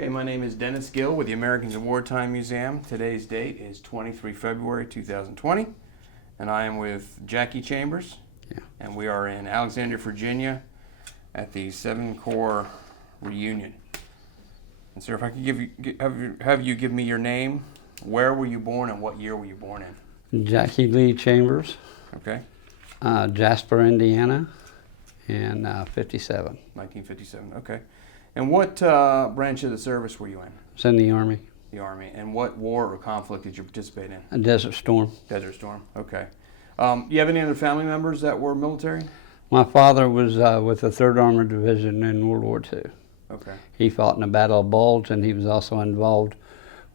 Okay, my name is Dennis Gill with the Americans in Wartime Museum. Today's date is 23 February 2020, and I am with Jackie Chambers, and we are in Alexandria, Virginia at the 7 Corps reunion. And sir, if I could have you give me your name, where were you born, and what year were you born in? Jackie Lee Chambers, Okay, Jasper, Indiana, and 57. 1957, okay. And what branch of the service were you in? I was in the Army. The Army. And what war or conflict did you participate in? A Desert Storm. Desert Storm, okay. You have any other family members that were military? My father was with the 3rd Armored Division in World War II. Okay. He fought in the Battle of Bulge, and he was also involved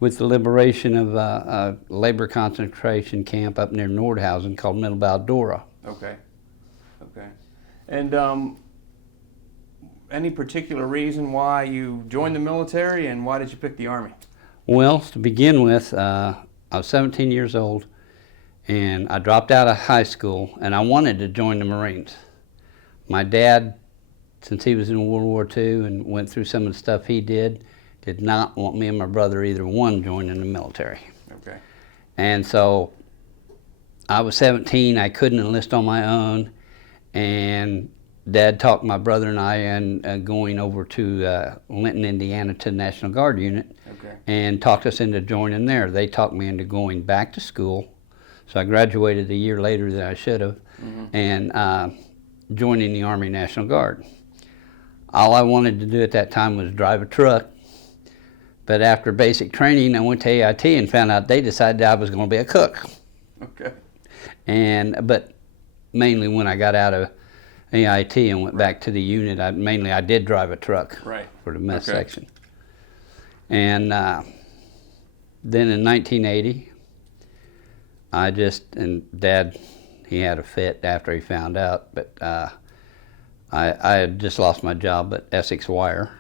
with the liberation of a labor concentration camp up near Nordhausen called Mittelbau-Dora. Okay. Okay. And any particular reason why you joined the military, and why did you pick the Army? Well, to begin with, I was 17 years old, and I dropped out of high school, and I wanted to join the Marines. My dad, since he was in World War II and went through some of the stuff he did not want me and my brother, either one, joining the military. Okay. And so I was 17, I couldn't enlist on my own, and Dad talked my brother and I and going over to Linton, Indiana to the National Guard unit, okay, and talked us into joining there. They talked me into going back to school, so I graduated a year later than I should have, and joining the Army National Guard. All I wanted to do at that time was drive a truck, but after basic training I went to AIT and found out they decided I was going to be a cook. Okay. But mainly when I got out of AIT and went back to the unit, I did drive a truck for the mess section. And then in 1980, and Dad, he had a fit after he found out, but I had just lost my job at Essex Wire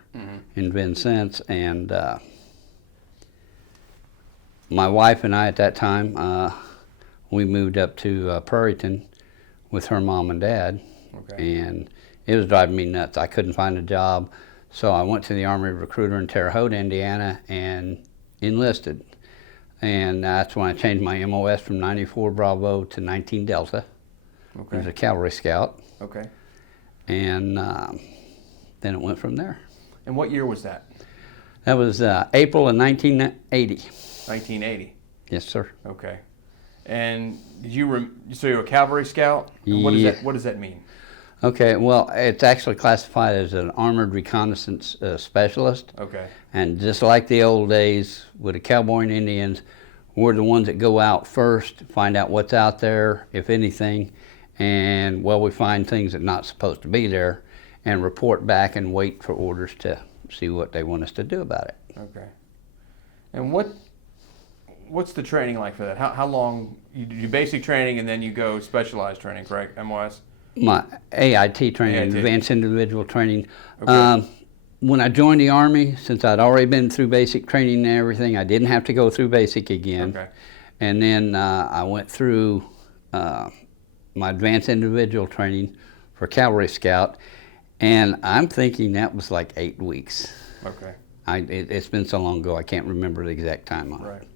in Vincennes, and my wife and I at that time, we moved up to Prairieton with her mom and dad. Okay. And it was driving me nuts. I couldn't find a job, so I went to the Army recruiter in Terre Haute, Indiana, and enlisted. And that's when I changed my MOS from 94 Bravo to 19 Delta. Okay. I was a Cavalry Scout. Okay. And then it went from there. And what year was that? That was April of 1980. 1980. Yes, sir. Okay. And did you so you're a Cavalry Scout? And what does that mean? Okay, well, it's actually classified as an armored reconnaissance specialist. Okay. And just like the old days with the cowboy and Indians, we're the ones that go out first, find out what's out there, if anything, and we find things that are not supposed to be there, and report back and wait for orders to see what they want us to do about it. Okay. And what's the training like for that? How long you do basic training and then you go specialized training, correct? MOS? My AIT training, Advanced Individual Training. Okay. When I joined the Army, since I'd already been through basic training and everything, I didn't have to go through basic again. Okay. And then I went through my Advanced Individual Training for Cavalry Scout, and I'm thinking that was like 8 weeks. Okay. It's been so long ago, I can't remember the exact time on it. Right.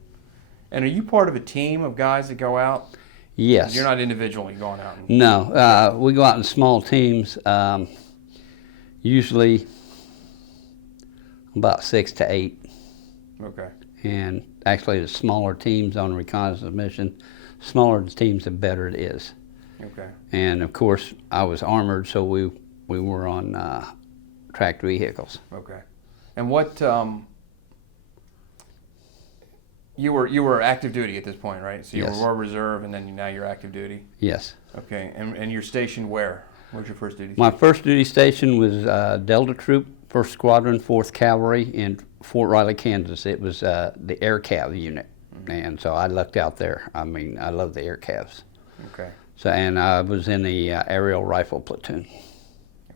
And are you part of a team of guys that go out? Yes. You're not individually going out? No, we go out in small teams, usually about 6 to 8. Okay. And actually the smaller teams on a reconnaissance mission, smaller the teams, the better it is. Okay. And of course, I was armored, so we were on tracked vehicles. Okay. And what, you were active duty at this point, right? So you Yes. were reserve, and then now you're active duty? Yes. Okay. And you're stationed where? Where's your first duty? My first duty station was Delta Troop, 1st Squadron, 4th Cavalry in Fort Riley, Kansas. It was the Air Cav unit, and so I lucked out there. I mean, I love the Air Cavs. Okay. So, and I was in the aerial rifle platoon.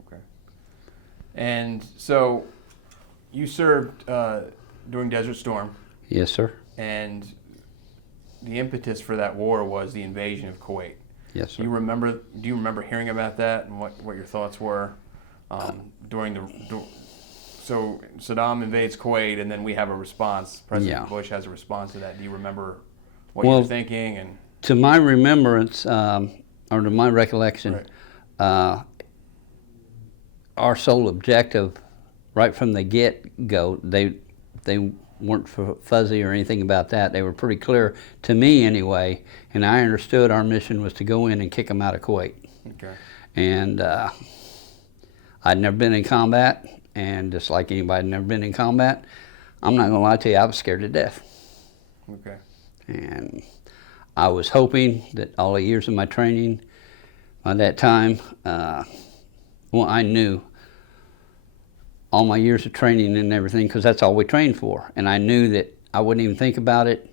Okay. And so you served during Desert Storm. Yes, sir. And the impetus for that war was the invasion of Kuwait. Yes, sir. Do you remember hearing about that and what your thoughts were during the so Saddam invades Kuwait, and then we have a response. President Yeah. Bush has a response to that. Do you remember what you were thinking? And to my remembrance, or to my recollection, right. Our sole objective, right from the get-go, they weren't fuzzy or anything about that. They were pretty clear to me anyway, and I understood our mission was to go in and kick them out of Kuwait. Okay. And I'd never been in combat, and just like anybody had never been in combat, I'm not gonna lie to you, I was scared to death. Okay. And I was hoping that all the years of my training by that time, I knew all my years of training and everything, because that's all we trained for. And I knew that I wouldn't even think about it,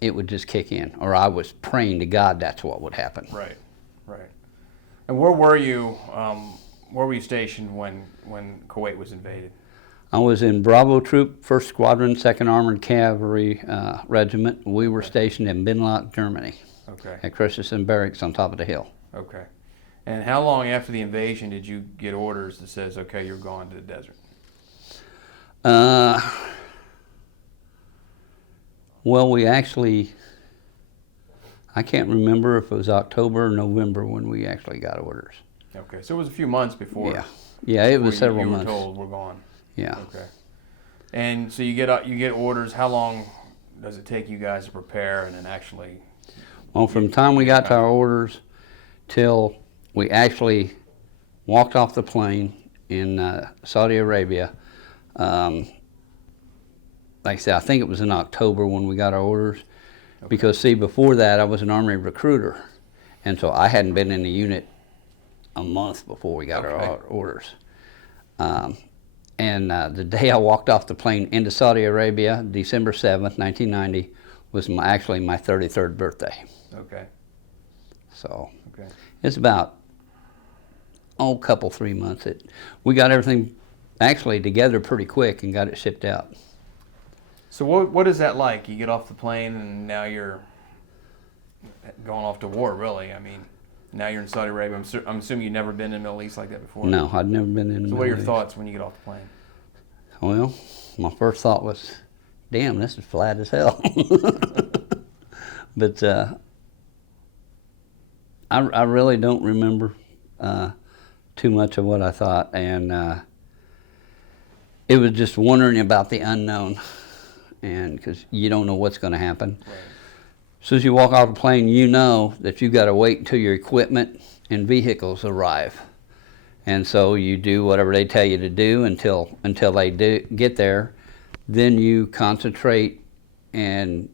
it would just kick in. Or I was praying to God that's what would happen. Right, right. And where were you stationed when Kuwait was invaded? I was in Bravo Troop, 1st Squadron, 2nd Armored Cavalry Regiment. We were stationed in Binlock, Germany. Okay. At Christensen Barracks on top of the hill. Okay. And how long after the invasion did you get orders that says, okay, you're going to the desert? Well, we actually, I can't remember if it was October or November when we actually got orders. Okay, so it was a few months before. Yeah, it was several months. You were told we're gone. Yeah. Okay. And so you get orders. How long does it take you guys to prepare and then actually? Well, from the time we got to our orders till we actually walked off the plane in Saudi Arabia. Like I said, I think it was in October when we got our orders. Okay. Because, see, before that, I was an Army recruiter. And so I hadn't been in the unit a month before we got our orders. And the day I walked off the plane into Saudi Arabia, December 7th, 1990, was actually my 33rd birthday. Okay. So it's about, a couple, 3 months. We got everything actually together pretty quick and got it shipped out. So what is that like? You get off the plane and now you're going off to war, really. I mean, now you're in Saudi Arabia. I'm assuming you've never been in the Middle East like that before? No, I'd never been in the Middle East. So what are your thoughts when you get off the plane? Well, my first thought was, damn, this is flat as hell. But I really don't remember too much of what I thought. And it was just wondering about the unknown, and because you don't know what's going to happen. Right. As soon as you walk off the plane, you know that you've got to wait until your equipment and vehicles arrive. And so you do whatever they tell you to do until they get there. Then you concentrate and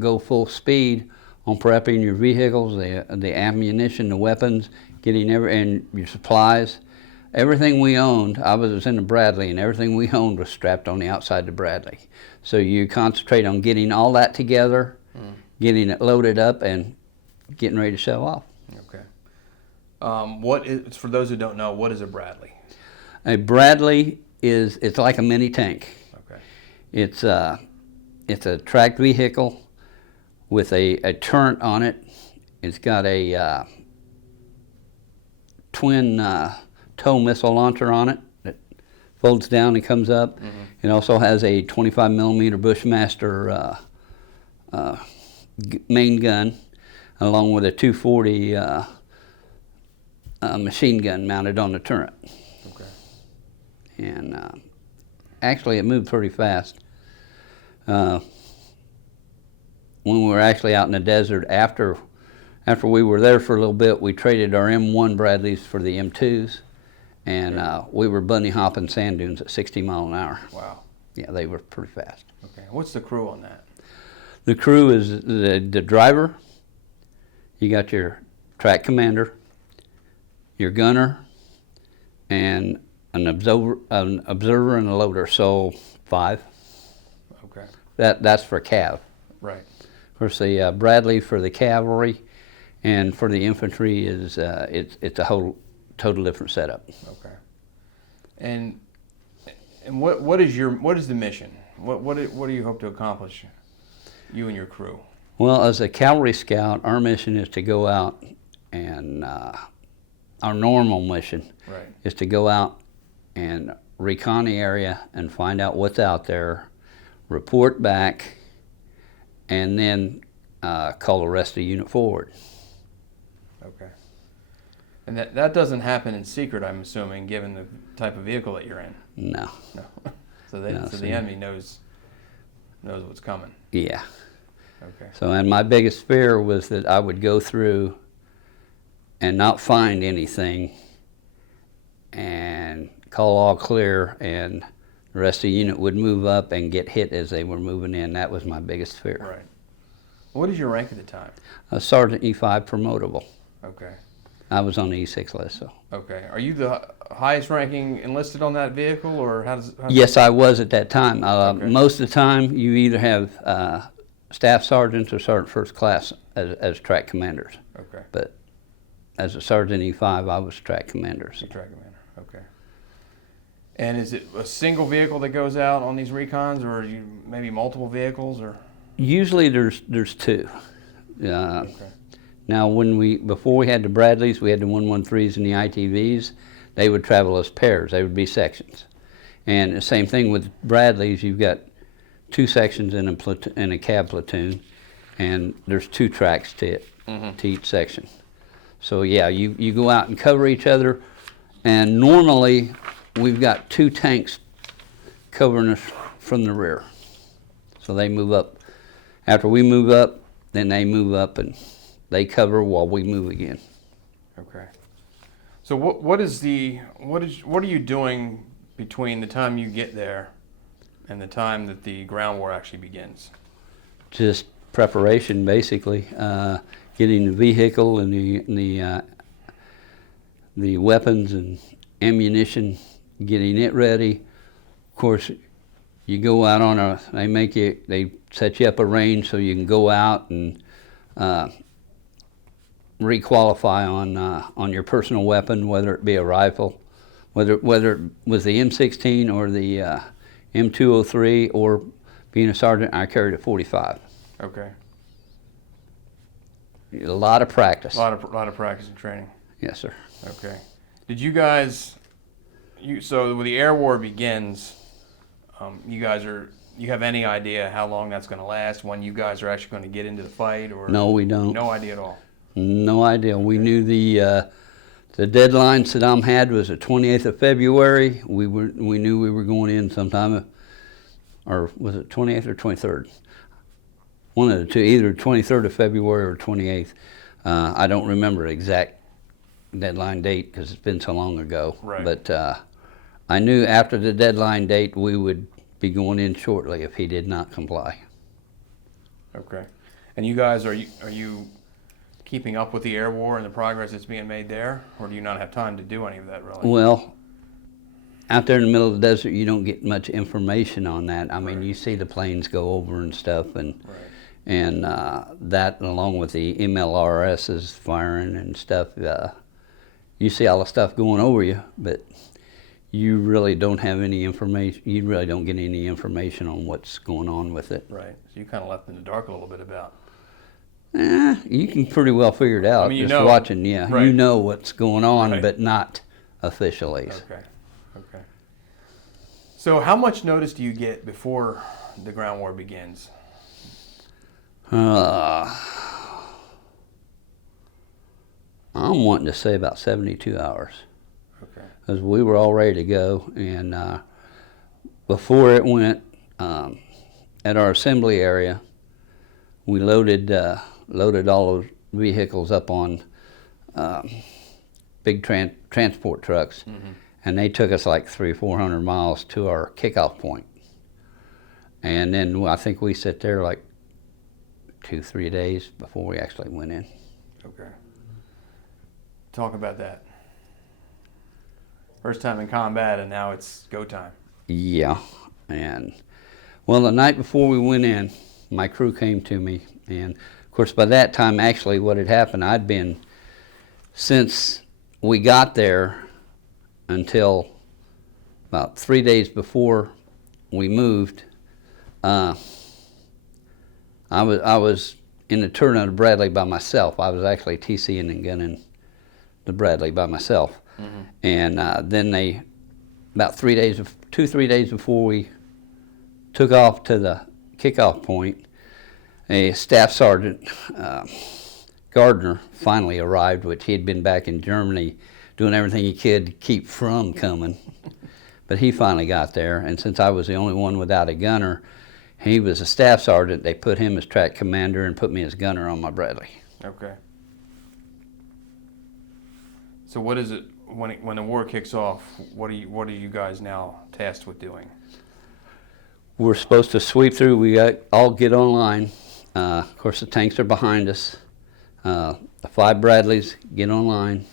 go full speed on prepping your vehicles, the ammunition, the weapons, and your supplies. Everything we owned, I was in the Bradley, and everything we owned was strapped on the outside of the Bradley. So you concentrate on getting all that together, getting it loaded up, and getting ready to show off. Okay. For those who don't know, what is a Bradley? A Bradley it's like a mini tank. Okay. It's a tracked vehicle with a turret on it. It's got a twin tow missile launcher on it that folds down and comes up. Mm-hmm. It also has a 25 millimeter Bushmaster main gun, along with a 240 machine gun mounted on the turret. Okay. And actually, it moved pretty fast. When we were actually out in the desert, after we were there for a little bit, we traded our M1 Bradleys for the M2s, and we were bunny hopping sand dunes at 60 miles an hour. Wow. Yeah, they were pretty fast. Okay. What's the crew on that? The crew is the driver. You got your track commander, your gunner, and an observer and a loader. So 5. Okay. That's for Cav. Right. Of course, the Bradley for the cavalry, and for the infantry is it's a whole total different setup. Okay. And what is the mission? What do you hope to accomplish, you and your crew? Well, as a Cavalry Scout, our mission is to go out and our normal mission is to go out and recon the area and find out what's out there, report back, and then call the rest of the unit forward. Okay. And that doesn't happen in secret, I'm assuming, given the type of vehicle that you're in. No. No. So the enemy knows what's coming. Yeah. Okay. So, and my biggest fear was that I would go through and not find anything and call all clear, and the rest of the unit would move up and get hit as they were moving in. That was my biggest fear. Right. What is your rank at the time? Sergeant E5 promotable. Okay. I was on the E6 list, so. Okay. Are you the highest ranking enlisted on that vehicle, or how does Yes, I was at that time. Okay. Most of the time, you either have staff sergeants or sergeant first class as track commanders. Okay. But as a sergeant E5, I was track commander. So. Track commander. Okay. And is it a single vehicle that goes out on these recons, or are you maybe multiple vehicles, or? Usually there's two. Okay. Now, before we had the Bradleys, we had the 113s and the ITVs. They would travel as pairs. They would be sections. And the same thing with Bradleys. You've got two sections in a cab platoon, and there's two tracks to each section. So yeah, you go out and cover each other, and normally we've got two tanks covering us from the rear. So they move up. After we move up, then they move up and they cover while we move again. Okay. So what are you doing between the time you get there and the time that the ground war actually begins? Just preparation, basically. Getting the vehicle and the weapons and ammunition, getting it ready. Of course, you go out they set you up a range so you can go out and requalify on your personal weapon, whether it be a rifle, whether it was the M16 or the M203, or being a sergeant, I carried a .45. Okay. A lot of practice. A lot of practice and training. Yes, sir. Okay. Did you guys? So when the air war begins, you have any idea how long that's going to last? When you guys are actually going to get into the fight, or no, we don't. No idea at all. No idea. We knew the deadline Saddam had was the 28th of February. We knew we were going in sometime, or was it 28th or 23rd? One of the two, either 23rd of February or 28th. I don't remember exact deadline date because it's been so long ago. Right. But I knew after the deadline date we would be going in shortly if he did not comply. Okay. And you guys, are you keeping up with the air war and the progress that's being made there, or do you not have time to do any of that, really? Well, out there in the middle of the desert, you don't get much information on that. I mean, you see the planes go over and stuff, and that, along with the MLRSs firing and stuff, you see all the stuff going over you, but you really don't have any information. You really don't get any information on what's going on with it. Right. So you kind of left in the dark a little bit about. You can pretty well figure it out. I mean, you just know, watching. Yeah, right. You know what's going on, Right. but not officially. Okay. So how much notice do you get before the ground war begins? I'm wanting to say about 72 hours. Okay. Because we were all ready to go, and before it went, at our assembly area, we loaded all those vehicles up on big transport trucks, and they took us like 300 or 400 miles to our kickoff point. And then I think we sat there like 2-3 days before we actually went in. Okay. Talk about that. First time in combat, and now it's go time. Yeah, and well, the night before we went in, my crew came to me, and of course by that time, actually what had happened, I'd been, since we got there until about 3 days before we moved, I was in the turn of the Bradley by myself. I was actually TCing and gunning the Bradley by myself. And then about 3 days, 2-3 days before we took off to the kickoff point, a staff sergeant, Gardner, finally arrived, which he had been back in Germany doing everything he could to keep from coming. But he finally got there, and since I was the only one without a gunner, he was a staff sergeant, they put him as track commander and put me as gunner on my Bradley. Okay. So what is it, when the war kicks off, what are you guys now tasked with doing? We're supposed to sweep through, all get online. Of course, the tanks are behind us. The 5 Bradleys get online,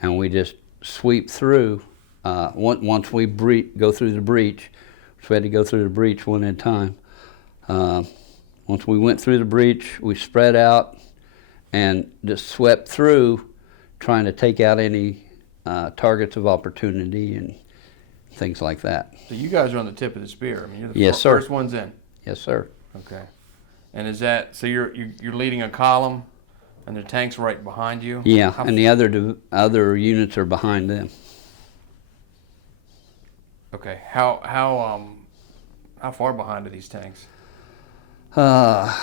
and we just sweep through. Once we go through the breach, so we had to go through the breach one at a time. Once we went through the breach, we spread out and just swept through, trying to take out any targets of opportunity and things like that. So you guys are on the tip of the spear. I mean, you're the Yes, sir. first ones in. Yes, sir. Okay. And is that so? You're leading a column, and the tanks right behind you. Yeah, and the other units are behind them. Okay. How far behind are these tanks? They're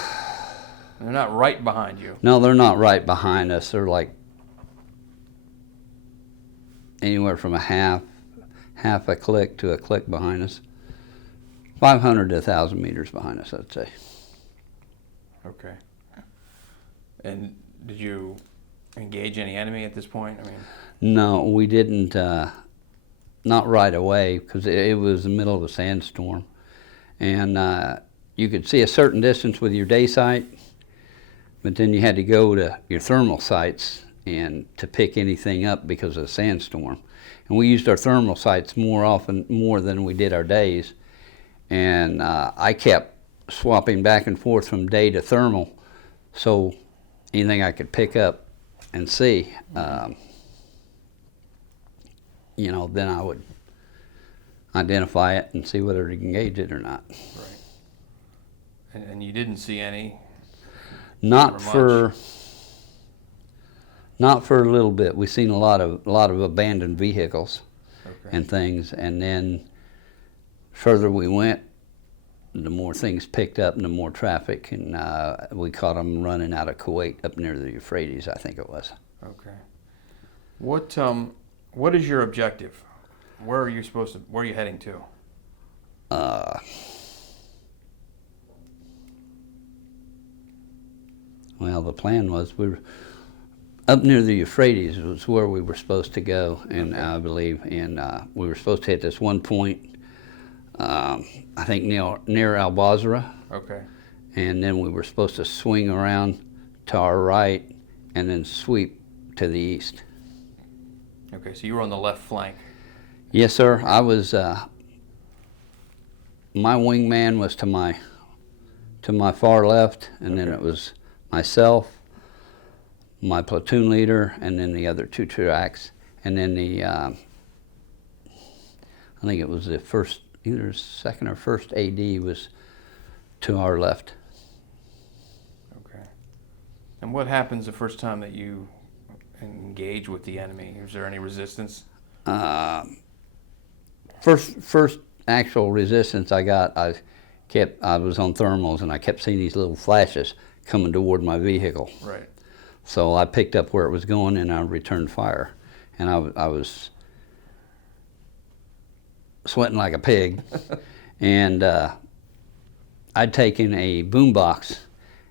not right behind you. No, they're not right behind us. They're like anywhere from a half a click to a click behind us. 500 to 1,000 meters behind us, I'd say. Okay. And did you engage any enemy at this point? I mean, no, we didn't. Not right away, because it was the middle of a sandstorm, and you could see a certain distance with your day sight, but then you had to go to your thermal sights and to pick anything up because of the sandstorm. And we used our thermal sights more than we did our days, and I kept swapping back and forth from day to thermal, so anything I could pick up and see, then I would identify it and see whether to engage it or not. Right. And you didn't see any? Not for a little bit. We've seen a lot of abandoned vehicles and things, and then further we went, the more things picked up and the more traffic, and we caught them running out of Kuwait up near the Euphrates, I think it was. Okay. What is your objective? Where are you heading to? Well, the plan was we were up near the Euphrates was where we were supposed to go, and I believe, and we were supposed to hit this one point, I think near Al Basra. Okay. And then we were supposed to swing around to our right and then sweep to the east. Okay, so you were on the left flank. Yes, sir. I was. My wingman was to my far left, and then it was myself, my platoon leader, and then the other 2 tracks, and then I think it was the first, either second or first AD was to our left. Okay. And what happens the first time that you engage with the enemy? Is there any resistance? First actual resistance I got, I was on thermals, and I kept seeing these little flashes coming toward my vehicle. Right. So I picked up where it was going, and I returned fire, and I was sweating like a pig. And I'd taken a boombox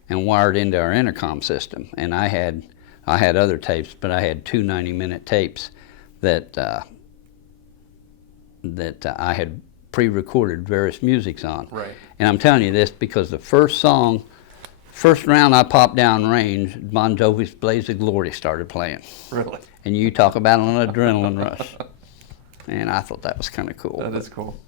and wired into our intercom system, and I had other tapes, but I had 2 90-minute tapes that I had pre-recorded various musics on. Right. And I'm telling you this because the first round I popped down range, Bon Jovi's Blaze of Glory started playing. Really? And you talk about an adrenaline rush. And I thought that was kind of cool. That is cool.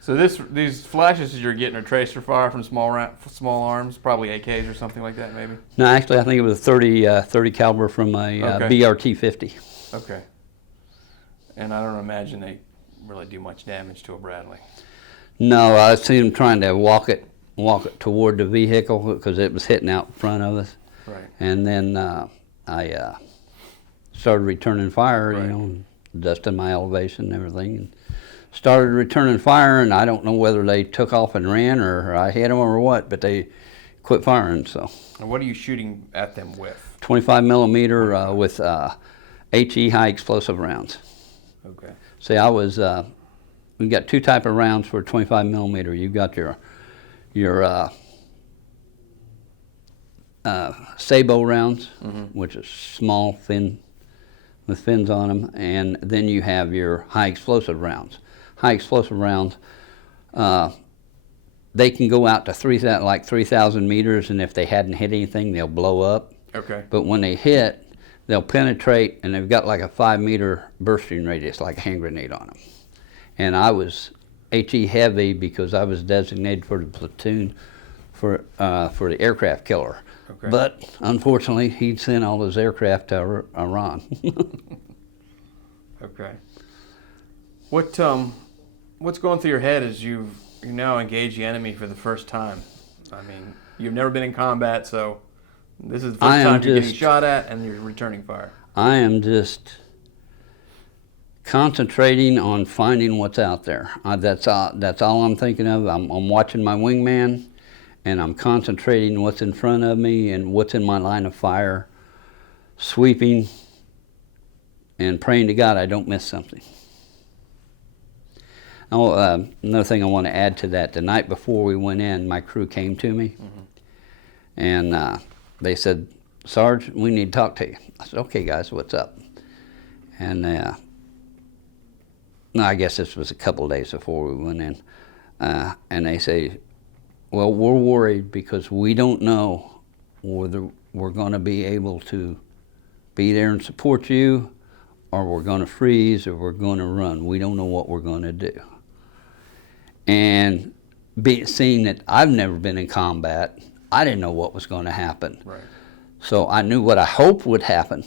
So these flashes you're getting are tracer fire from small arms, probably AKs or something like that, maybe? No, actually, I think it was a 30 caliber from a BRT-50. Okay. And I don't imagine they really do much damage to a Bradley. No, I seen them trying to walk it toward the vehicle because it was hitting out in front of us. Right. And then I started returning fire, Right. adjusting my elevation and everything, and started returning fire, and I don't know whether they took off and ran or I hit them or what, but they quit firing. So. And what are you shooting at them with? 25 millimeter with HE high explosive rounds. Okay. See, we got two type of rounds for 25 millimeter. You've got your sabot rounds, which is small, thin, with fins on them, and then you have your high explosive rounds. High explosive rounds, they can go out to 3,000 meters, and if they hadn't hit anything, they'll blow up. Okay. But when they hit, they'll penetrate, and they've got like a 5-meter bursting radius, like a hand grenade on them. And I was HE heavy because I was designated for the platoon for the aircraft killer. Okay. But unfortunately, he'd sent all his aircraft to Iran. Okay. What's going through your head as you now engage the enemy for the first time? I mean, you've never been in combat, so this is the first time you're getting shot at and you're returning fire. I am just concentrating on finding what's out there. That's all I'm thinking of. I'm watching my wingman, and I'm concentrating what's in front of me and what's in my line of fire, sweeping and praying to God I don't miss something. Oh, another thing I want to add to that, the night before we went in, my crew came to me, and they said, "Sarge, we need to talk to you." I said, "Okay, guys, what's up?" And no, I guess this was a couple of days before we went in, and they say, "Well, we're worried because we don't know whether we're going to be able to be there and support you, or we're going to freeze, or we're going to run. We don't know what we're going to do." And seeing that I've never been in combat, I didn't know what was going to happen. Right. So I knew what I hoped would happen.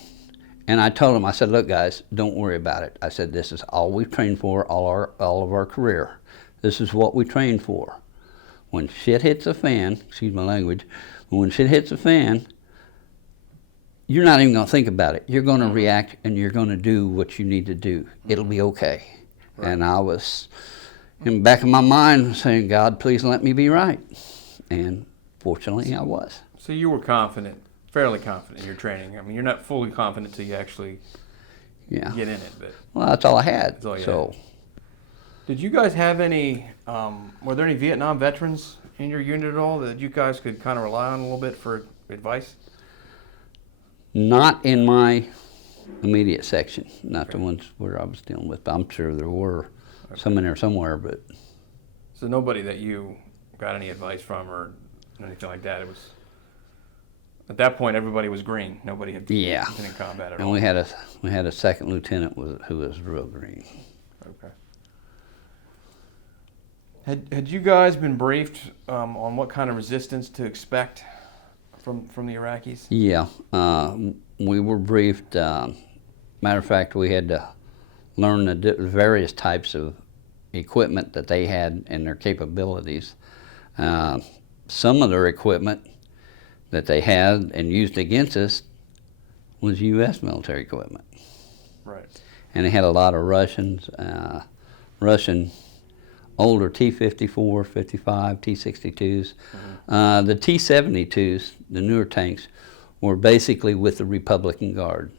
And I told them, I said, "Look, guys, don't worry about it." I said, "This is all we've trained for all of our career. This is what we trained for. When shit hits the fan," excuse my language, "when shit hits the fan, you're not even going to think about it. You're going to react, and you're going to do what you need to do. It'll be okay." Right. And I was, in the back of my mind, saying, "God, please let me be right." And fortunately, I was. So you were confident, fairly confident in your training. I mean, you're not fully confident until you actually get in it. But well, that's all I had. That's all you had. Did you guys have any, were there any Vietnam veterans in your unit at all that you guys could kind of rely on a little bit for advice? Not in my immediate section, not the ones where I was dealing with, but I'm sure there were some in there somewhere. But so nobody that you got any advice from or anything like that? It was, at that point, everybody was green. Nobody had been in combat at all. And we had a second lieutenant who was real green. Okay. Had you guys been briefed on what kind of resistance to expect from the Iraqis? Yeah, we were briefed. Matter of fact, we had to learn the various types of equipment that they had and their capabilities. Some of their equipment that they had and used against us was U.S. military equipment. Right. And they had a lot of Russian older T-54, 55, T-62s. The T-72s, the newer tanks, were basically with the Republican Guard,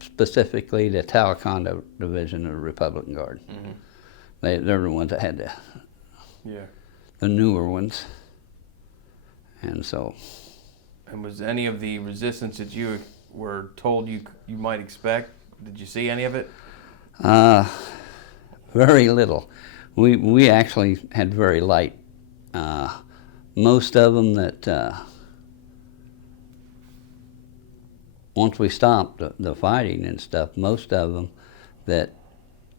specifically the Talakanda division of the Republican Guard. They're the ones that had the newer ones. And so. And was any of the resistance that you were told you might expect, did you see any of it? Very little. We actually had very light. Most of them that once we stopped the fighting and stuff, most of them that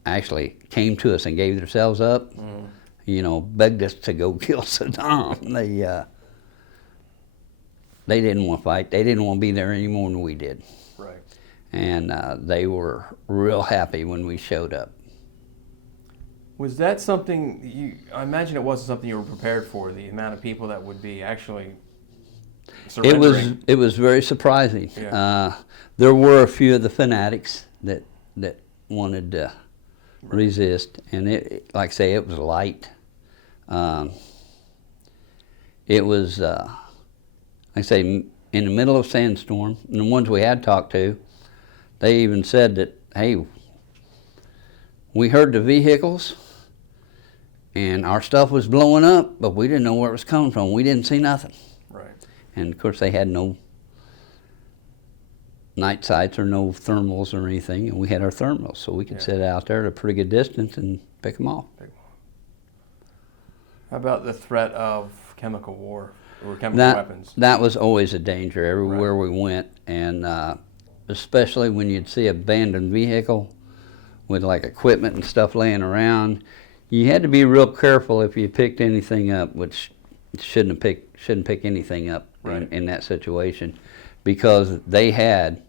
actually came to us and gave themselves up, begged us to go kill Saddam. They didn't want to fight. They didn't want to be there any more than we did. Right. And they were real happy when we showed up. Was that something I imagine it wasn't something you were prepared for, the amount of people that would be actually surrendering? It was very surprising. Yeah. There were a few of the fanatics that wanted to resist. And it, like I say, it was light. It was, like I say, in the middle of a sandstorm. And the ones we had talked to, they even said that, hey, we heard the vehicles and our stuff was blowing up, but we didn't know where it was coming from. We didn't see nothing. Right. And of course, they had no night sights or no thermals or anything, and we had our thermals, so we could sit out there at a pretty good distance and pick them off. How about the threat of chemical war or chemical weapons? That was always a danger everywhere we went, and especially when you'd see an abandoned vehicle with like equipment and stuff laying around. You had to be real careful if you picked anything up, which shouldn't pick anything up in that situation, because they had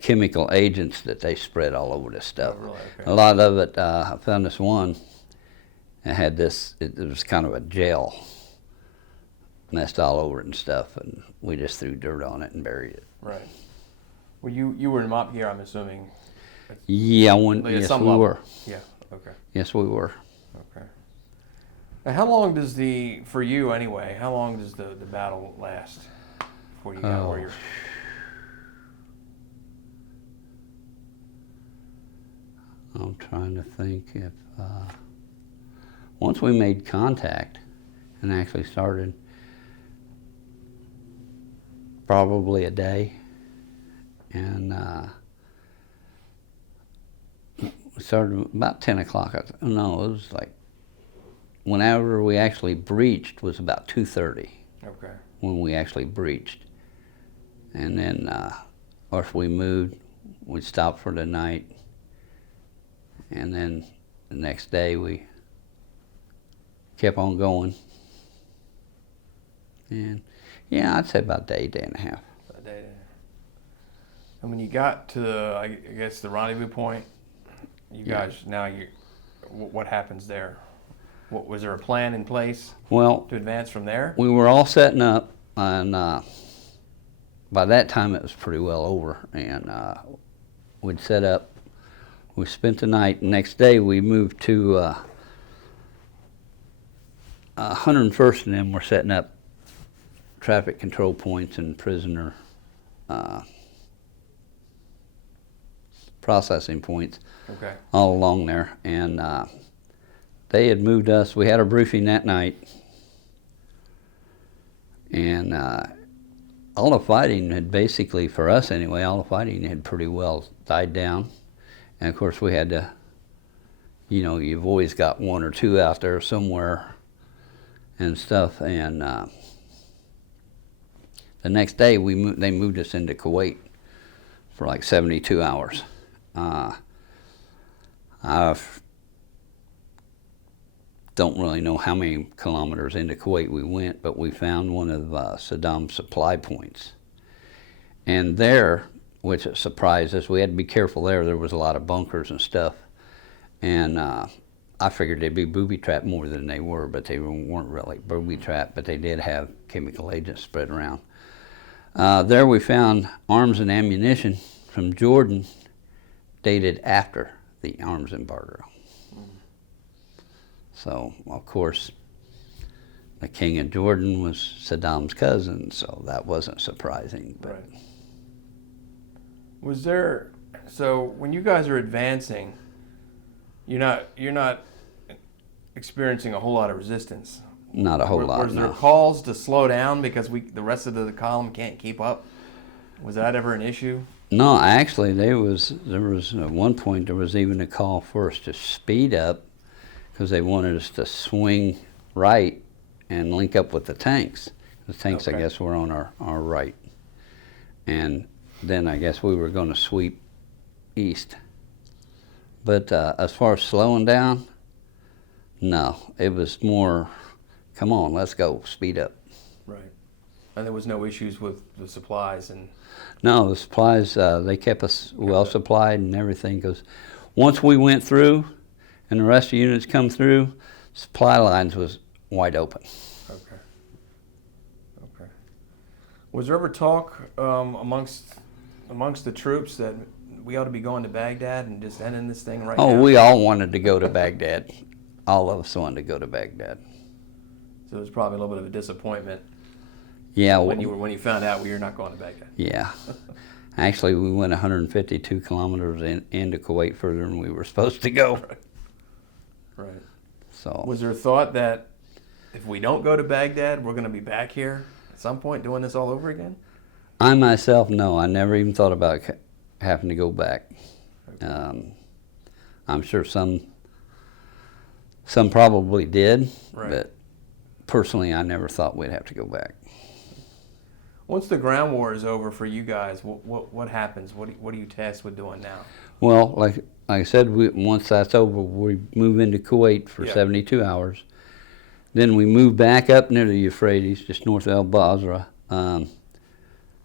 chemical agents that they spread all over this stuff. Oh, really? Okay. A lot of it, I found this one, it had this, it was kind of a gel messed all over it and stuff, and we just threw dirt on it and buried it. Right. Well, you were in MOP gear, I'm assuming. Yeah, yes, we were. Yeah, okay. Yes, we were. Okay. Now, how long does for you anyway, how long does the battle last before you got where you're... I'm trying to think if, once we made contact and actually started, probably a day, and we started about 10 o'clock. No, it was like, whenever we actually breached was about 2:30. Okay. When we actually breached. And then, of course, we moved, we stopped for the night, and then the next day we kept on going. And yeah, I'd say about a day, day and a half. A day. And when you got to the, I guess, the rendezvous point, you guys, what happens there? Was there a plan in place to advance from there? We were all setting up, and by that time it was pretty well over, and we'd set up. We spent the night. Next day we moved to 101st, and then we're setting up traffic control points and prisoner processing points all along there. And they had moved us. We had a briefing that night, and all the fighting had basically, for us anyway, all the fighting had pretty well died down. And of course we had to, you've always got one or two out there somewhere and stuff. And the next day they moved us into Kuwait for like 72 hours. I don't really know how many kilometers into Kuwait we went, but we found one of Saddam's supply points. And there, which surprised us, we had to be careful there. There was a lot of bunkers and stuff. And I figured they'd be booby-trapped more than they were, but they weren't really booby-trapped, but they did have chemical agents spread around. There we found arms and ammunition from Jordan dated after the arms embargo. So, of course, the king of Jordan was Saddam's cousin, so that wasn't surprising. But. Right. Was there, so when you guys are advancing, you're not experiencing a whole lot of resistance? Not a whole lot, Was there calls to slow down because the rest of the column can't keep up? Was that ever an issue? No, actually, there was at one point there was even a call for us to speed up because they wanted us to swing right and link up with the tanks. The tanks, I guess, were on our right. And then I guess we were going to sweep east. But as far as slowing down, no. It was more, come on, let's go, speed up. Right. And there was no issues with the supplies and... No, the supplies, they kept us well supplied and everything, because once we went through and the rest of the units come through, supply lines was wide open. Okay. Was there ever talk amongst the troops that we ought to be going to Baghdad and just ending this thing right Oh, now? we all wanted to go to Baghdad. All of us wanted to go to Baghdad. So it was probably a little bit of a disappointment Yeah. when you found out we were not going to Baghdad. Yeah. Actually, we went 152 kilometers into Kuwait further than we were supposed to go. Right. So. Was there a thought that if we don't go to Baghdad, we're going to be back here at some point doing this all over again? I myself, no. I never even thought about having to go back. I'm sure some probably did, Right. but personally, I never thought we'd have to go back. Once the ground war is over for you guys, what happens? What are you tasked with doing now? Well, like I said, once that's over, we move into Kuwait for 72 hours. Then we move back up near the Euphrates, just north of El Basra,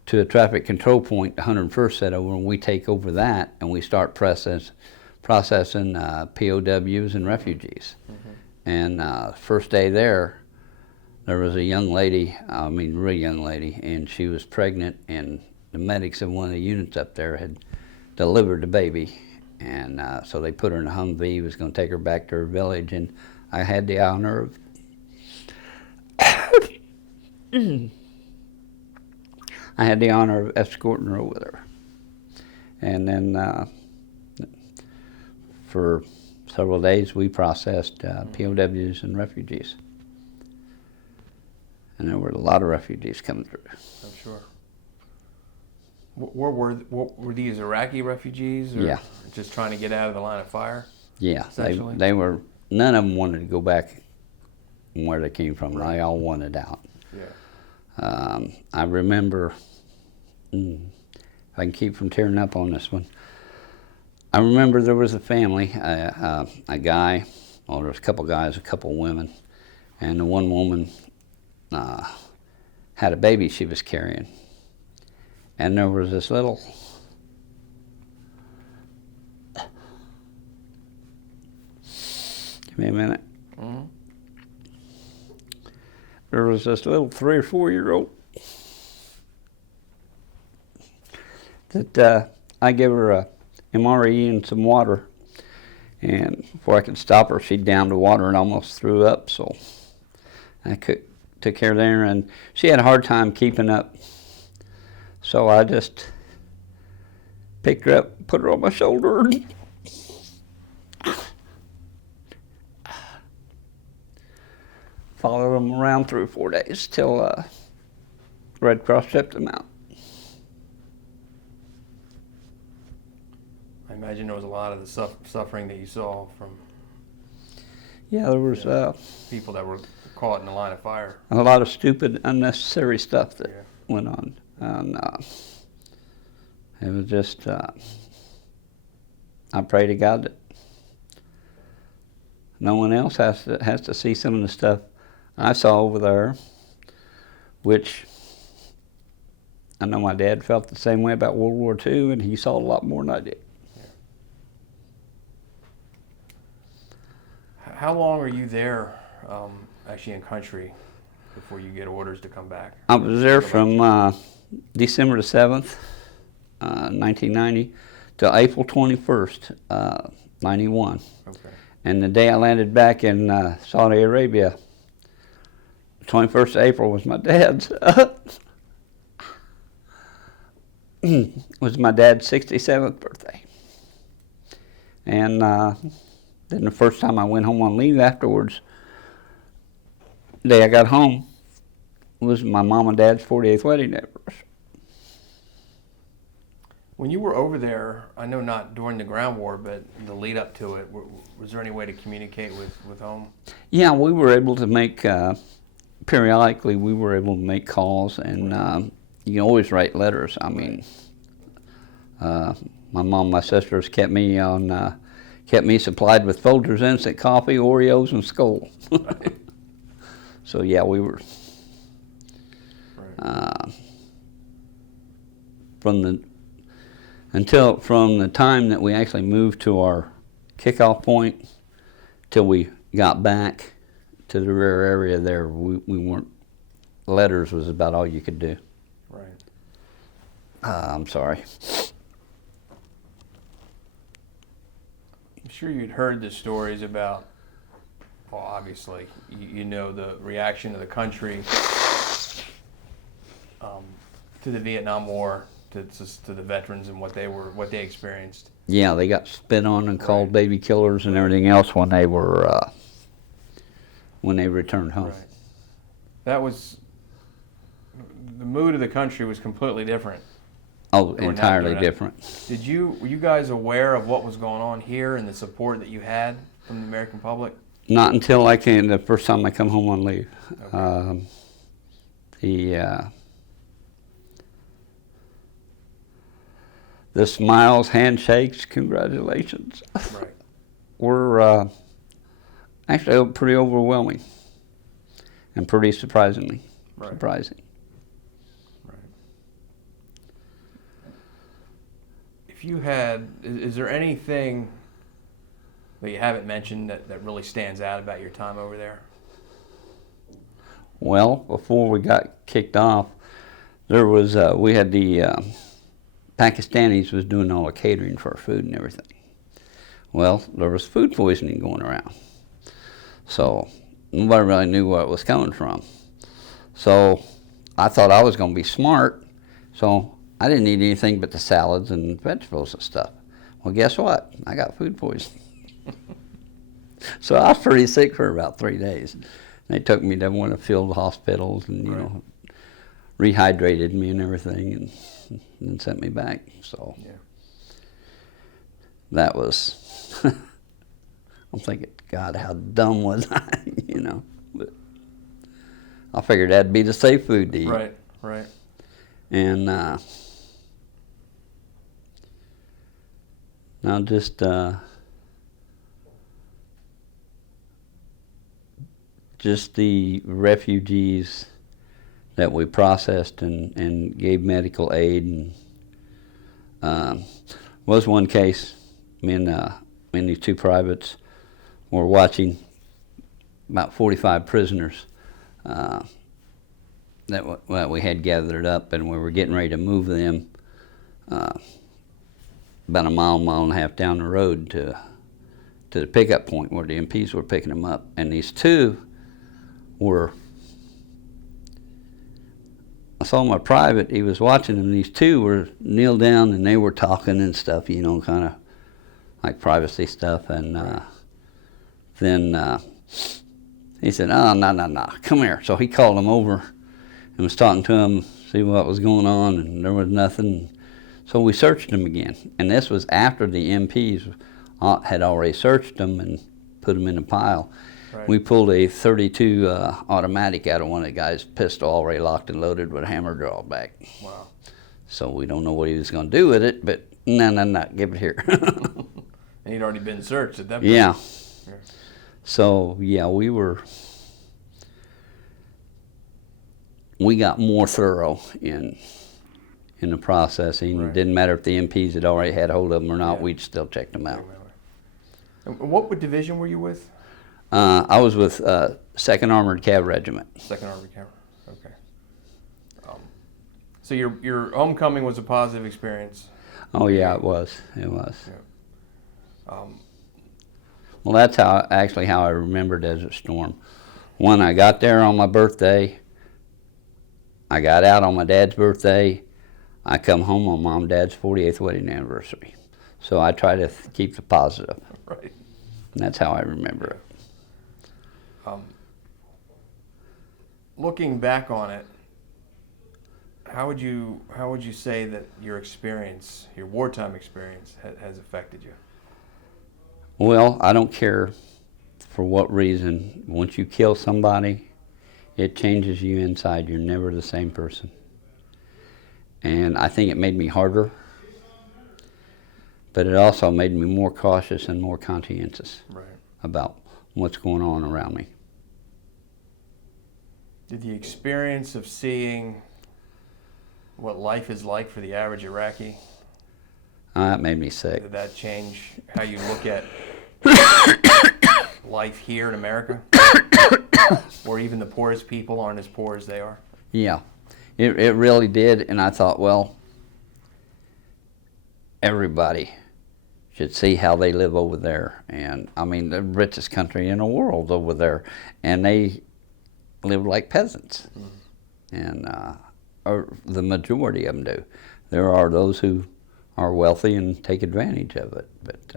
to a traffic control point, 101st set over, and we take over that, and we start processing POWs and refugees. And first day there was a young lady, real young lady, and she was pregnant, and the medics of one of the units up there had delivered the baby. And so they put her in a Humvee, was going to take her back to her village, and I had the honor of escorting her over there. And then for several days we processed POWs and refugees. And there were a lot of refugees coming through. I'm sure. What were these Iraqi refugees? Or Yeah. Just trying to get out of the line of fire? Yeah, Essentially? they were, none of them wanted to go back where they came from. They all wanted out. Yeah. I remember, if I can keep from tearing up on this one, I remember there was a family, a guy, well, there was a couple guys, a couple women, and the one woman had a baby she was carrying. And there was this little, give me a minute. Mm-hmm. There was this little 3 or 4 year old that I gave her a MRE and some water, and before I could stop her, she downed the water and almost threw up. So I took care of her, and she had a hard time keeping up. So I just picked her up, put her on my shoulder, and followed them around 3 or 4 days till Red Cross shipped them out. I imagine there was a lot of the suffering that you saw from Yeah, there was people that were caught in the line of fire. a lot of stupid, unnecessary stuff that went on. And it was just, I pray to God that no one else has to see some of the stuff I saw over there, which I know my dad felt the same way about World War II, and he saw a lot more than I did. How long are you there, actually in country, before you get orders to come back? I was there from December the 7th, 1990, to April 21st, 91. Okay. And the day I landed back in Saudi Arabia, 21st of April was my dad's. was my dad's 67th birthday. And then the first time I went home on leave afterwards, the day I got home, was my mom and dad's 48th wedding anniversary. When you were over there, I know not during the ground war, but the lead up to it, was there any way to communicate with home? Yeah, we were able to make, periodically we were able to make calls, and you can always write letters. I mean, my mom and my sisters kept me supplied with Folgers instant coffee, Oreos, and Skol. Right. So yeah, we were from the time that we actually moved to our kickoff point till we got back to the rear area there, we weren't, letters was about all you could do. Right. I'm sorry. sure you'd heard the stories about, well, obviously, you know the reaction of the country to the Vietnam War, to the veterans and what they experienced. Yeah, they got spit on and called baby killers and everything else when they returned home. Right. That was, the mood of the country was completely different. Oh, entirely different. Were you guys aware of what was going on here and the support that you had from the American public? Not until I came, the first time I come home on leave. Okay. The smiles, handshakes, congratulations Right. were actually pretty overwhelming and pretty surprising. Right. Right. If you had, is there anything that you haven't mentioned that really stands out about your time over there? Well, before we got kicked off, there was we had the Pakistanis was doing all the catering for our food and everything. Well, there was food poisoning going around, so nobody really knew where it was coming from. So I thought I was going to be smart, so I didn't eat anything but the salads and vegetables and stuff. Well, guess what? I got food poisoning. So I was pretty sick for about 3 days. They took me to one of the field hospitals and, you know, rehydrated me and everything and sent me back. So that was, I'm thinking, God, how dumb was I, you know? But I figured that'd be the safe food to eat. Right, right. And now just the refugees that we processed and gave medical aid. And was one case, me and these two privates were watching about 45 prisoners that we had gathered up, and we were getting ready to move them about a mile and a half down the road to the pickup point where the MPs were picking them up. And these two were, I saw my private, he was watching them, these two were kneeled down and they were talking and stuff, you know, kind of like privacy stuff. And then he said, "Oh, no, come here." So he called them over and was talking to them, see what was going on, and there was nothing. So we searched them again. And this was after the MPs had already searched them and put them in a pile. Right. We pulled a .32 automatic out of one of the guy's pistol, already locked and loaded with a hammer drawback. Wow. So we don't know what he was going to do with it, but no, give it here. And he'd already been searched at that point. Yeah. So, yeah, we got more thorough in the processing. Right. It didn't matter if the MPs had already had hold of them or not, we'd still check them out. And what division were you with? I was with 2nd Armored Cav Regiment. 2nd Armored Cav, okay. So your homecoming was a positive experience? Oh, yeah, it was. It was. Yeah. Well, that's how I remember Desert Storm. When I got there on my birthday, I got out on my dad's birthday, I come home on Mom and Dad's 48th wedding anniversary. So I try to keep the positive. Right. And that's how I remember it. Looking back on it, how would you say that your experience, your wartime experience, has affected you? Well, I don't care for what reason. Once you kill somebody, it changes you inside. You're never the same person. And I think it made me harder, but it also made me more cautious and more conscientious about what's going on around me. Did the experience of seeing what life is like for the average Iraqi, that made me sick. did that change how you look at life here in America? Where even the poorest people aren't as poor as they are? Yeah, it really did. And I thought, well, everybody should see how they live over there. And I mean, the richest country in the world over there, and they live like peasants. And or the majority of them do. There are those who are wealthy and take advantage of it, but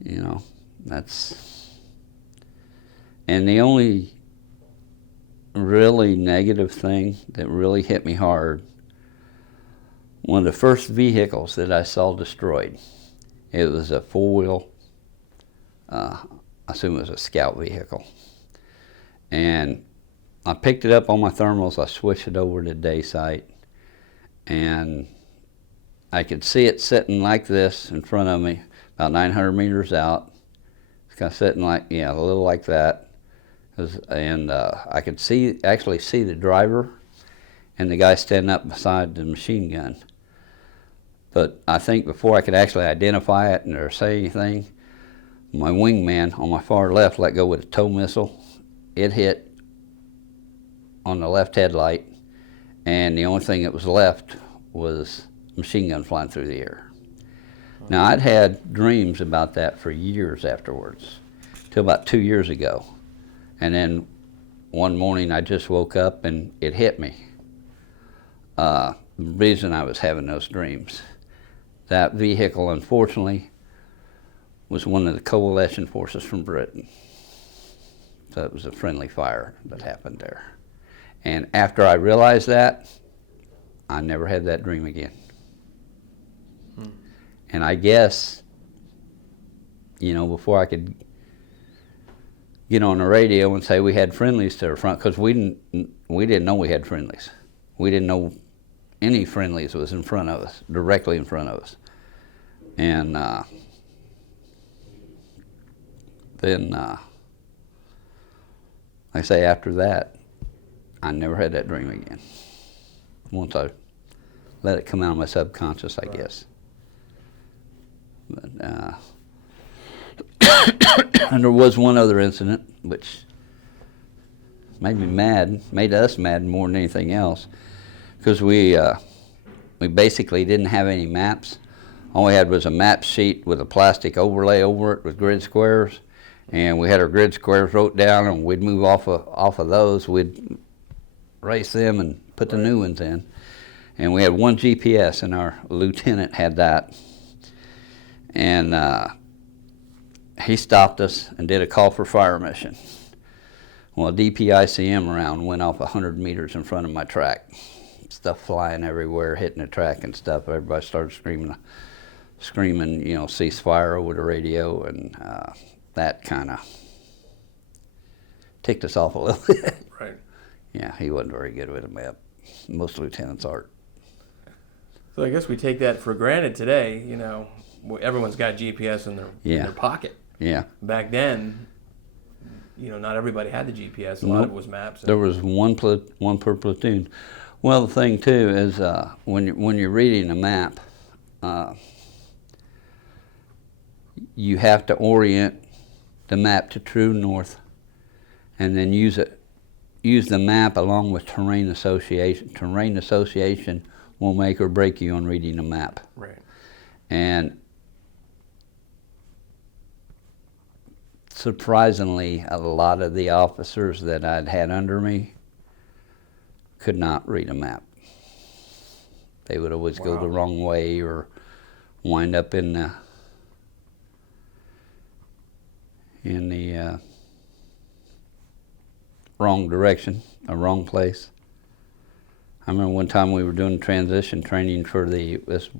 you know, that's, and the only really negative thing that really hit me hard, one of the first vehicles that I saw destroyed, it was a four-wheel, I assume it was a scout vehicle, and I picked it up on my thermals, I switched it over to day sight, and I could see it sitting like this in front of me, about 900 meters out. It's kind of sitting like, yeah, a little like that. And I could actually see the driver and the guy standing up beside the machine gun. But I think before I could actually identify it or say anything, my wingman on my far left let go with a tow missile. It hit on the left headlight, and the only thing that was left was a machine gun flying through the air. Now, I'd had dreams about that for years afterwards, till about 2 years ago. And then one morning I just woke up and it hit me. The reason I was having those dreams, that vehicle, unfortunately, was one of the coalition forces from Britain. So it was a friendly fire that happened there. And after I realized that, I never had that dream again. And I guess, you know, before I could get on the radio and say we had friendlies to the front, because we didn't know we had friendlies. We didn't know any friendlies was in front of us, directly in front of us. And then, like I say, after that, I never had that dream again. Once I let it come out of my subconscious, I guess. But, and there was one other incident which made me mad, made us mad more than anything else, because we basically didn't have any maps. All we had was a map sheet with a plastic overlay over it with grid squares, and we had our grid squares wrote down, and we'd move off of those. We'd erase them and put the new ones in. And we had one GPS, and our lieutenant had that. And he stopped us and did a call for fire mission. Well, a DPICM round went off 100 meters in front of my track. Stuff flying everywhere, hitting the track and stuff. Everybody started screaming, you know, cease fire over the radio, and that kind of ticked us off a little bit. Right. Yeah, he wasn't very good with a map. Most lieutenants aren't. So I guess we take that for granted today. You know, everyone's got GPS in their pocket. Yeah. Back then, you know, not everybody had the GPS. A lot of it was maps. There was one per platoon. Well, the thing too is when you're reading a map, you have to orient the map to true north, and then use the map along with terrain association. Terrain association will make or break you on reading a map. Right. And surprisingly, a lot of the officers that I'd had under me could not read a map. They would always go the wrong way or wind up in the wrong direction, a wrong place. I remember one time we were doing transition training for this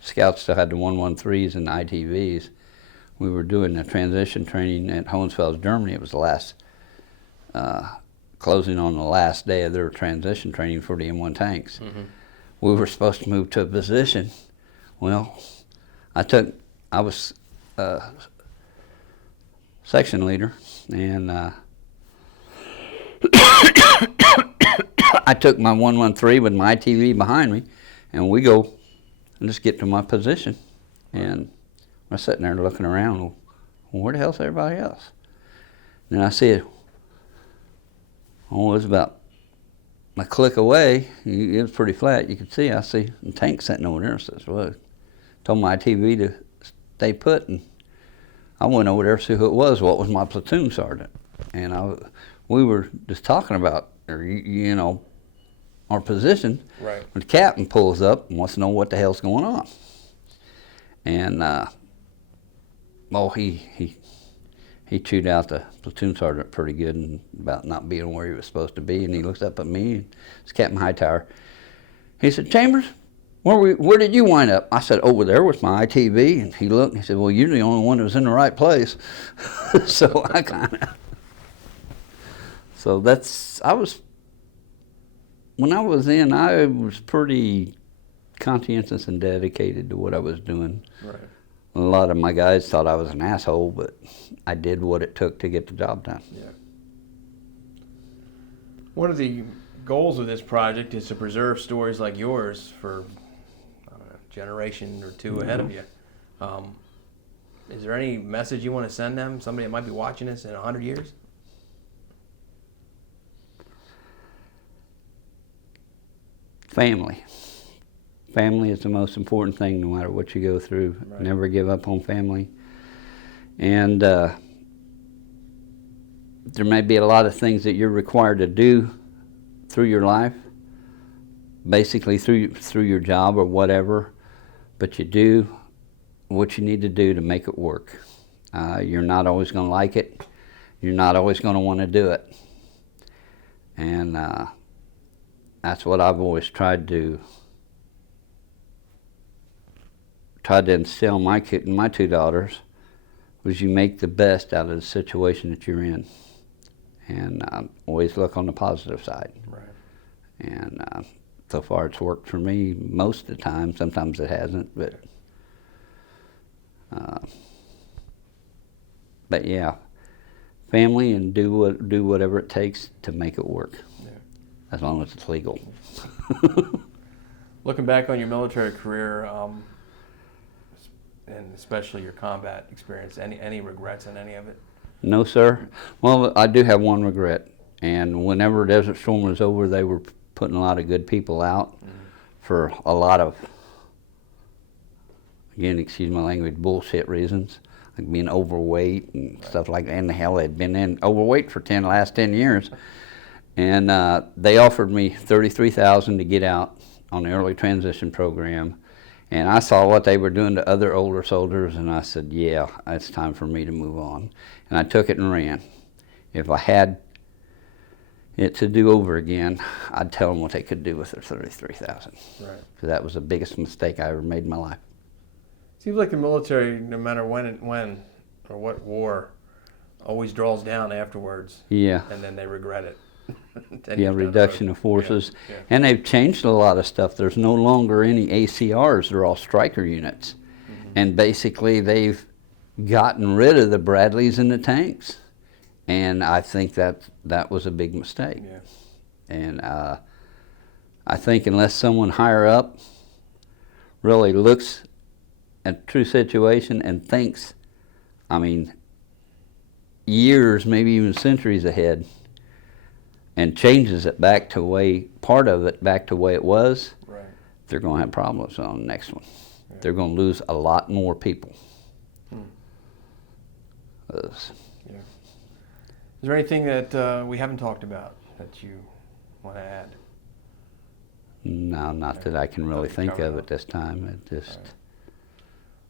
scouts still had the 113s and ITVs. We were doing a transition training at Hohenfels, Germany. It was the last, closing on the last day of their transition training for the M1 tanks. Mm-hmm. We were supposed to move to a position. Well, I was section leader, and I took my 113 with my ITV behind me, and we go and just get to my position. And I'm sitting there looking around, well, where the hell's everybody else? And I see it, it was about a click away. It was pretty flat. You could see, I see a tank sitting over there. I says, well, told my TV to stay put, and I went over there to see who it was. What was my platoon sergeant? And we were just talking about, you know, our position. Right. When the captain pulls up and wants to know what the hell's going on. And, he chewed out the platoon sergeant pretty good and about not being where he was supposed to be. And he looks up at me, and it's Captain Hightower. He said, Chambers, where did you wind up? I said, over there with my ITV. And he looked and he said, well, you're the only one that was in the right place. So I kind of, when I was in, I was pretty conscientious and dedicated to what I was doing. Right. A lot of my guys thought I was an asshole, but I did what it took to get the job done. Yeah. One of the goals of this project is to preserve stories like yours for, I don't know, a generation or two ahead of you. Is there any message you want to send them, somebody that might be watching this in 100 years? Family. Family is the most important thing no matter what you go through. Right. Never give up on family. And there may be a lot of things that you're required to do through your life, basically through your job or whatever, but you do what you need to do to make it work. You're not always going to like it. You're not always going to want to do it. And that's what I've always tried to instill in my two daughters, was you make the best out of the situation that you're in. And always look on the positive side. Right. And so far it's worked for me most of the time. Sometimes it hasn't, but yeah, family, and do whatever it takes to make it work. Yeah. As long as it's legal. Looking back on your military career, and especially your combat experience, any regrets in any of it? No, sir. Well, I do have one regret. And whenever Desert Storm was over, they were putting a lot of good people out for a lot of, again, excuse my language, bullshit reasons, like being overweight and stuff like that. And the hell, they'd been overweight for the last 10 years. And they offered me $33,000 to get out on the early transition program. And I saw what they were doing to other older soldiers, and I said, yeah, it's time for me to move on. And I took it and ran. If I had it to do over again, I'd tell them what they could do with their $33,000. Right. Because that was the biggest mistake I ever made in my life. Seems like the military, no matter when or what war, always draws down afterwards. Yeah. And then they regret it. Yeah, reduction of forces. Yeah. Yeah. And they've changed a lot of stuff. There's no longer any ACRs. They're all striker units. Mm-hmm. And basically they've gotten rid of the Bradleys and the tanks. And I think that was a big mistake. Yeah. And I think unless someone higher up really looks at the true situation and thinks, I mean, years, maybe even centuries ahead, and changes it back to part of it back to the way it was, right, they're going to have problems on the next one. Yeah. They're going to lose a lot more people. Yeah. Is there anything that we haven't talked about that you want to add? No, not that I can really think of at this time. It just. Right.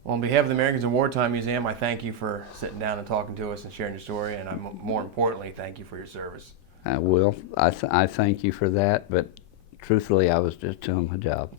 Well, on behalf of the Americans in Wartime Museum, I thank you for sitting down and talking to us and sharing your story, and more importantly, thank you for your service. I will. I thank you for that, but truthfully, I was just doing my job.